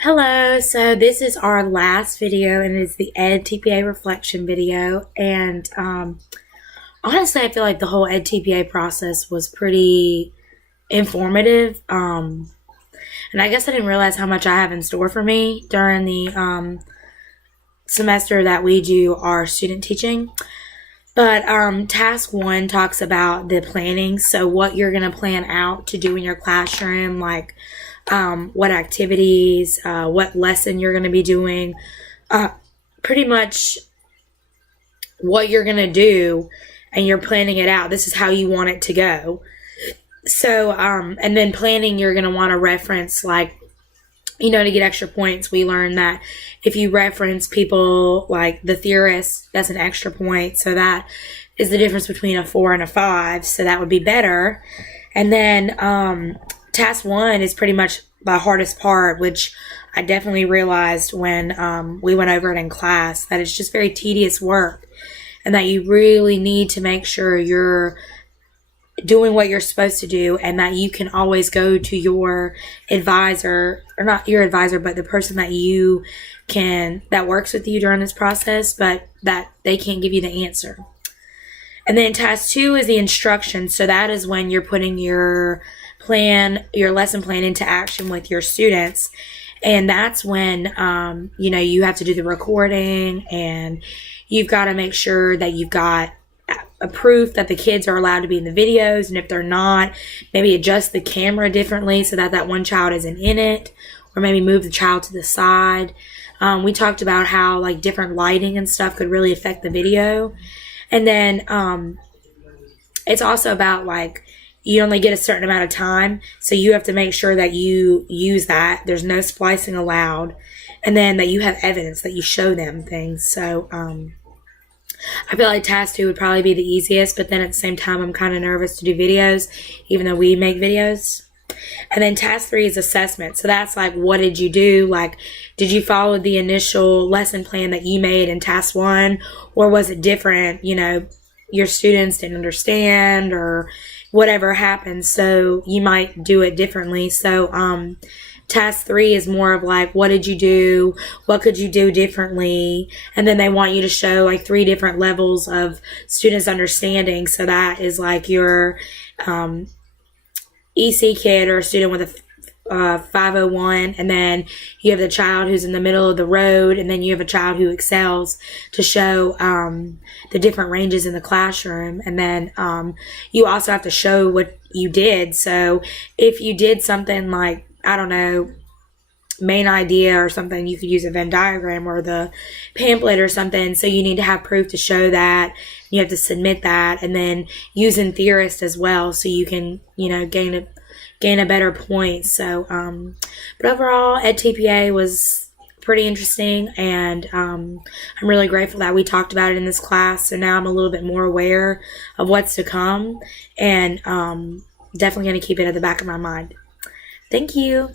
Hello, so this is our last video and it's the EdTPA reflection video, and honestly I feel like the whole EdTPA process was pretty informative, and I guess I didn't realize how much I have in store for me during the semester that we do our student teaching. But task 1 talks about the planning, so what you're going to plan out to do in your classroom, like what activities, what lesson you're going to be doing, pretty much what you're going to do, and you're planning it out. This is how you want it to go. So, and then planning, you're going to want to reference, like, to get extra points. We learned that if you reference people like the theorists, that's an extra point. So that is the difference between a 4 and a 5. So that would be better. And then task 1 is pretty much the hardest part, which I definitely realized when we went over it in class, that it's just very tedious work and that you really need to make sure you're doing what you're supposed to do, and that you can always go to your advisor, or not your advisor, but the person that works with you during this process, but that they can't give you the answer. And then task 2 is the instruction. So that is when you're putting your lesson plan into action with your students. And that's when, you have to do the recording, and you've got to make sure that you've got a proof that the kids are allowed to be in the videos. And if they're not, maybe adjust the camera differently so that that one child isn't in it, or maybe move the child to the side. We talked about how like different lighting and stuff could really affect the video. And then it's also about like, you only get a certain amount of time, so you have to make sure that you use that. There's no splicing allowed. And then that you have evidence, that you show them things. So I feel like task 2 would probably be the easiest, but then at the same time, I'm kind of nervous to do videos, even though we make videos. And then task 3 is assessment. So that's like, what did you do? Like, did you follow the initial lesson plan that you made in task 1, or was it different? Your students didn't understand, or whatever happened, so you might do it differently. So task 3 is more of like, what did you do? What could you do differently? And then they want you to show like 3 different levels of students' understanding. So that is like your EC kid, or a student with a 501, and then you have the child who's in the middle of the road, and then you have a child who excels, to show the different ranges in the classroom. And then you also have to show what you did. So if you did something like, I don't know, main idea or something, you could use a Venn diagram or the pamphlet or something. So you need to have proof to show that. You have to submit that, and then using theorists as well, so you can, gain a better point. So, but overall, EdTPA was pretty interesting, and I'm really grateful that we talked about it in this class. So now I'm a little bit more aware of what's to come, and definitely going to keep it at the back of my mind. Thank you.